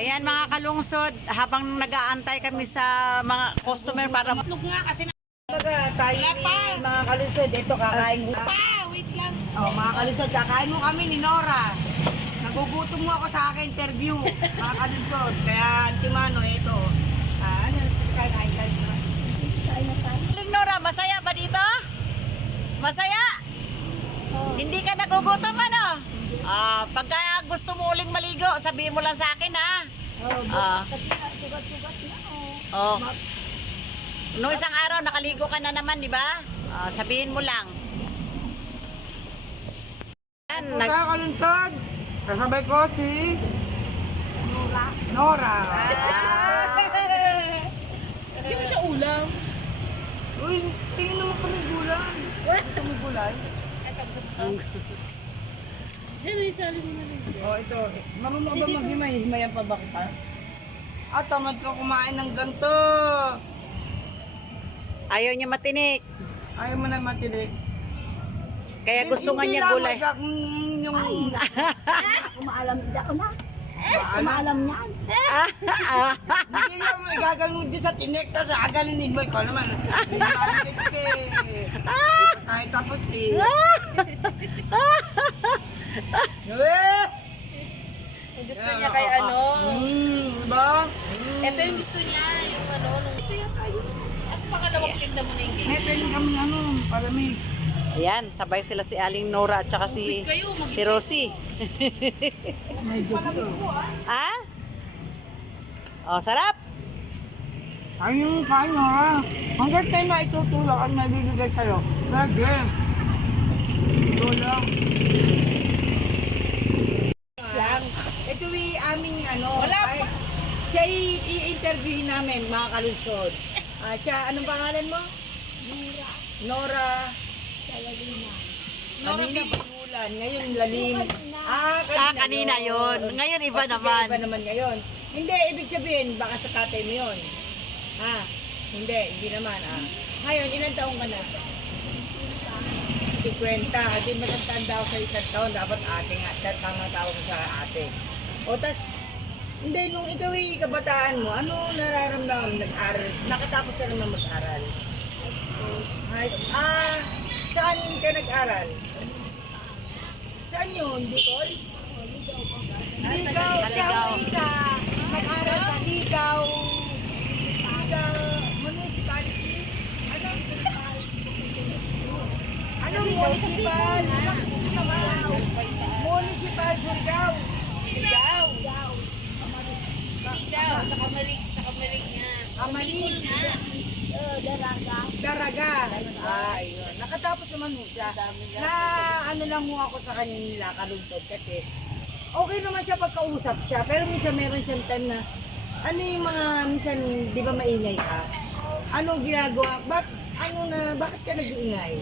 Ayan mga kalungsod, habang nag-aantay kami sa mga customer para Matlog nga kasi na. Tayo Wala pa. mga kalusod, ito kakain mo. Wait lang. Oh, mga kalusod, kakain mo kami ni Nora. Nagugutom mo ako sa akin interview, mga kalusod. Kaya Antimano, ito. Ano, kain na. Aling Nora, masaya ba dito? Masaya? Hindi ka nagugutom ano? Pagka gusto mo uling maligo, sabihin mo lang sa akin ha. Sugat-sugat na Oh. Noong isang araw nakaligo ka na naman, di ba? Sabihin mo lang. Yan, Mga kalusod, kasabay ko si Nora. Hindi mo siya ulam. Uy, tingin naman kami gulay. Ito mo gulay? Diyan ay sali mo na rin. Oh, ito. Marunong ba maghimay? Himayan pa ba kita? Tamad ko kumain ng ganito. ayaw niya matinik. Ayaw mo na matinig. Kaya gusto nga niya gulay. Yung... Kumaalam, hindi ako na. Kumaalam niyan. Hindi niya mo igagal mo dyan sa tinik. Tapos agalinin mo. Ikaw naman. Hindi naman tinik eh. Kahit tapos eh. Gusto niya kay ano. Ba? Ito yung gusto niya. Yung ano. Ito yan tayo. As pangalawang tinda mo na yung game. May pwede kami ano. Palamig. Ayan, sabay sila si Aling Nora at saka si Rosie. Ha? Oh, sarap. Ayun, kain na. Hanggang tayo na itutulak ang nabibigay sa'yo. Lagi. Ito lang. Ito yung aming ano. Wala pa. Siya i-interviewin namin, mga kalusod. Siya, anong pangalan mo? Nora. Kanina Basulan, ngayon Lalim. Kanina yun. Ngayon iba naman. Iba naman ngayon. Hindi, ibig sabihin, baka sa tatay mo yun. Hindi naman. Ngayon, ilang taong ka na? 50. Hindi matanda ako sa isang taon, dapat ate nga. Tama tawag ko sa ate. O, tas, hindi, nung ikaw ay kabataan mo, ano nararamdaman? Nag-aral? Nakatapos ka naman mag-aral? Saan ka nag-aral? Saan yun? Bicol? Ligaw. Siya ang isa. Nag-aral sa Ligaw. Ligaw. Municipality. Anong municipal? Municipal Surigao. Ligaw. Sa kamarig niya. Amalig. Daraga. Ayun. Nakatapos naman mo siya. Na ano lang mo ako sa kanila, kalugtod kasi okay naman siya pagkausap siya. Pero minsan meron siyang time na ano yung mga minsan di ba maingay ka? Anong ginagawa? Bakit ka nag-iingay?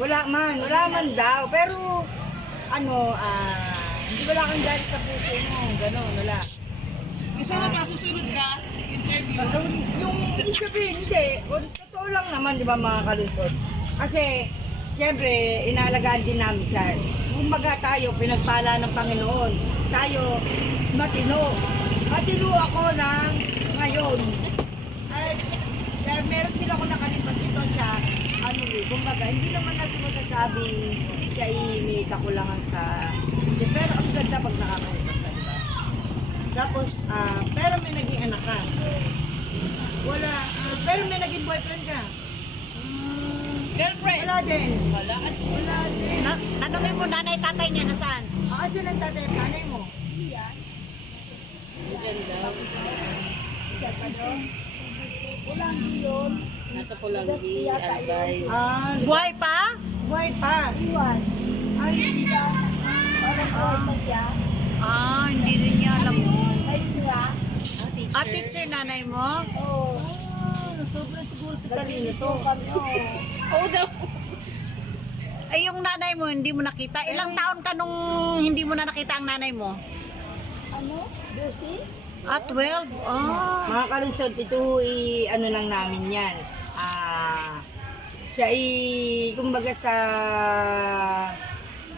Wala man daw. Pero ano, hindi wala kang galit sa puso mo. Ganon, wala. Gusto mo pa susunod ka? Interview. Yung ibig sabihin, hindi. Totoo lang naman, di ba mga kalusod? Kasi, siyempre, inaalagaan din namin siya. Kumbaga tayo, pinagpala ng Panginoon. Tayo, matino. Matino ako ng ngayon. At meron din ako nakalipas ito siya. Kumbaga, hindi naman natin masasabing siya may kakulangan sa... Pero ang ganda pag nakakausap ka, di ba? Tapos, pero may naging anak ka. Wala. Pero may naging boyfriend ka. Girlfriend. Wala din. Wala. Wala din. Tanungin mo nanay tatay niya nasaan? Kasi lang tatay at nanay mo. Ganda. Siya pa doon. Ulang yun. Nasa Pulangi, Albay. Buhay pa? Buhay pa. Iwan. Ay, Parang pa siya. Hindi rin niya alam. Ay siya. Teacher nanay mo? Oo. sobrang siguro si Kalina to. Kami, Oo daw. Ay, yung nanay mo, hindi mo nakita. Ilang taon ka nung hindi mo na nakita ang nanay mo? ano? Lucy? 12? Mga kalunsod, ito ano lang namin yan. Siya kumbaga sa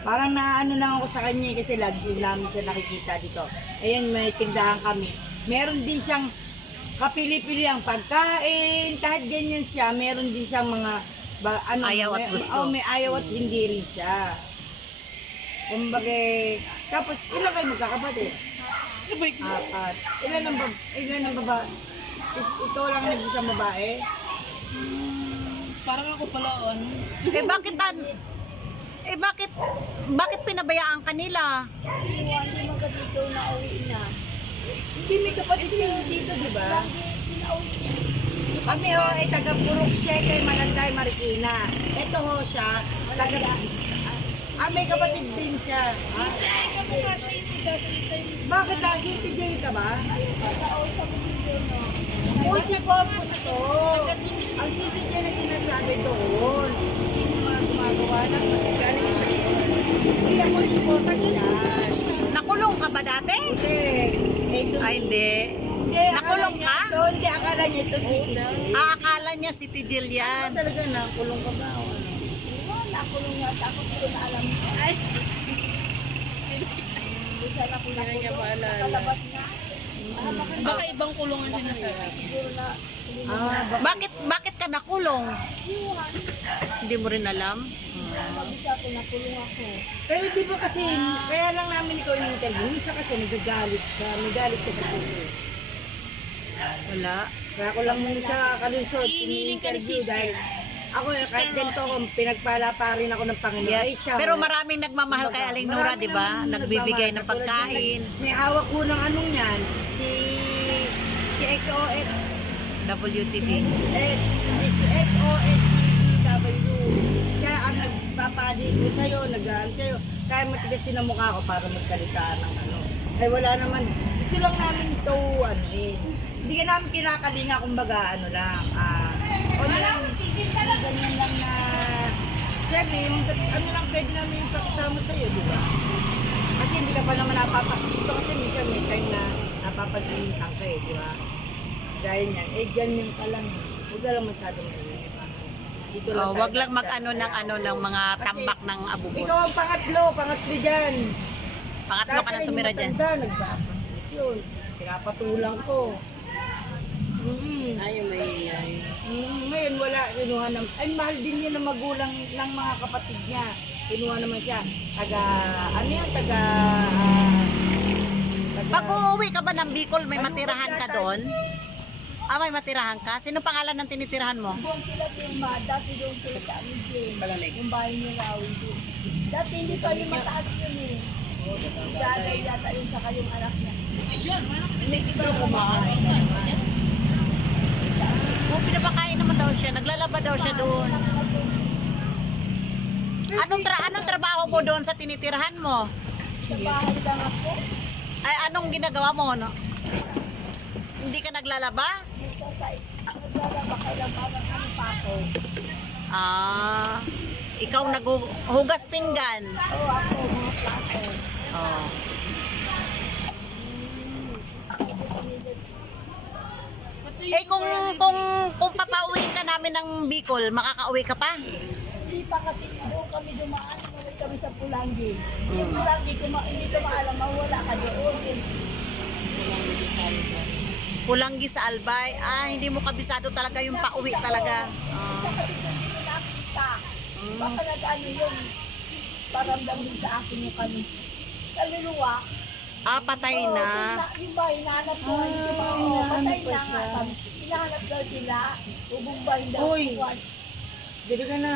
Parang naano lang ako sa kanya kasi lagi namin siya nakikita dito. Ayan, may tindahan kami. Meron din siyang kapili-pili ang pagkain, kahit ganyan siya, meron din siyang mga Ayaw at gusto. May ayaw at hindi rin siya. Kumbaga, tapos ilan kayo magkakapatid? Apat. Ilan ang baba? Ito lang nag-isang babae? Parang ako pala on. Bakit pinabayaan kanila? Hindi mo ka dito na uwi na. Hindi may kapatid kayo dito, di ba? Kami ho ay taga Purok Siya, Malanday, Marikina. Ito ho siya, taga... may kapatid din siya. Ha? Ay, kamo nga siya yung nagsasalita yung... Bakit lang? CTJ ka ba? Multi-purpose to. Ang CTJ na sinasabi doon. Mga gumagawa ng galing siya. Hindi ang multi-purpose siya. Nakulong ka ba dati? Hindi. Ay, hindi. Nakulong ka? Hindi, akala niya ito CTJ. Akala niya si Tidil yan. Talaga nakulong ka ba? O ano? Nakulong nga ako, pero na alam mo. Ay, Bisa na kung hindi na niya paalala. nakalabas na. Baka ibang kulungan sinasabi. Siguro na, Bakit ka nakulong? Hindi mo rin alam? mabisa ko, nakulong ako. Pero di ba kasi, kaya lang namin ikaw yung interview, isa kasi nagagalit ka, may galit ka sa puso. Wala. Kaya ako lang muna siya kalunsod, Hinihiling ka ni ini-interview sister. dahil ako kahit ganito ako, pinagpala pa rin ako ng Panginoon. Ay, siya, Pero wala. maraming nagmamahal kay Aling Nora, Marami di ba? naman Nagbibigay ng nagmamahal. pagkain. May hawak ko ng anong yan, si XOX, WTV. si XOXTW. Siya ang nagpapadi ko sa'yo, nag-aan sa'yo. Kaya matigas din ang mukha ko para magsalita ng ano. Ay wala naman, ito lang namin ito, ano eh. Hindi ka namin kinakalinga, kumbaga, ano lang, ano lang, ganyan lang na, siyempre, yung, ano lang pwede namin yung pakisama sa'yo, di ba? Kasi hindi ka pa naman napapakita kasi minsan may time na napapaginitan ka eh, di ba? Gaya niyan, ganyan ka lang. Huwag ka lang masyadong mainit. Dito Oh, wag tayo lang mag-ano ng mga Kasi tambak ng abubot. ikaw ang pangatlo dyan. Pangatlo ka na tumira dyan. Nagbabasit yun. Pinapatulang ko. Ay, may ingay. Ngayon wala, kinuha naman. Ay, mahal din yun ang magulang ng mga kapatid niya. Kinuha naman siya. Pag uuwi ka ba ng Bicol, may matirahan ka doon? May matirahan ka? Sino pangalan ng tinitirahan mo? Doon sila din dati doon sila sa amin din. Malamig. Yung bahay nila, doon. Dati hindi pa yung mataas yun eh. Dati yata yun sa kayong anak niya. May iba kumakain. Pinapakain naman daw siya. Naglalaba daw siya doon. Anong trabaho mo doon sa tinitirahan mo? Sa bahay lang ako. Ay, anong ginagawa mo? No? Hindi ka naglalaba? Naglalaba kailang parang ano pa ako. Ikaw naghugas pinggan. Oo, ako, mga plato. Oh. Kung papauwiin ka namin ng Bicol, makakauwi ka pa? Hindi pa kasi doon kami dumaan, umuwi kami sa Pulangi. Yung Pulangi, hindi ko maalam, mawala ka doon. Pulanggi sa Albay. Hindi mo kabisado talaga yung pauwi talaga. Kasi kung hindi ko nakita, baka nag-ano yun, paramdam din sa akin yung kami. Kaluluwa, Patay na. yung ba, hinahanap ko, hindi ko makakawa, patay na nga kami. Hinahanap daw sila, ubumbahin daw. Uy! Dito ka na.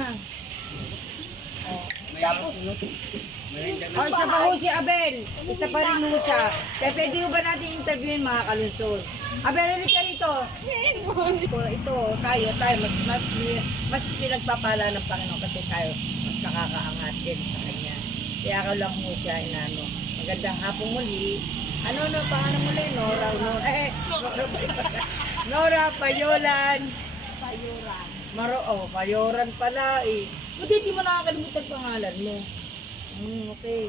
Isa pa ho si Abel. Isa pa rin ho siya. Kaya pwede ho ba natin interviewin mga kalunsod? Abel, ulit ka rito. Ito, tayo, mas pinagpapala ng Panginoon kasi tayo mas nakakaangat din sa Kanya. Kaya ako lang ho siya inano. Magandang hapon muli. Ano pangalan mo lang? Nora, Nora Payolan. Payoran pala eh. Buti di mo nakakalimutan pangalan mo. Okay.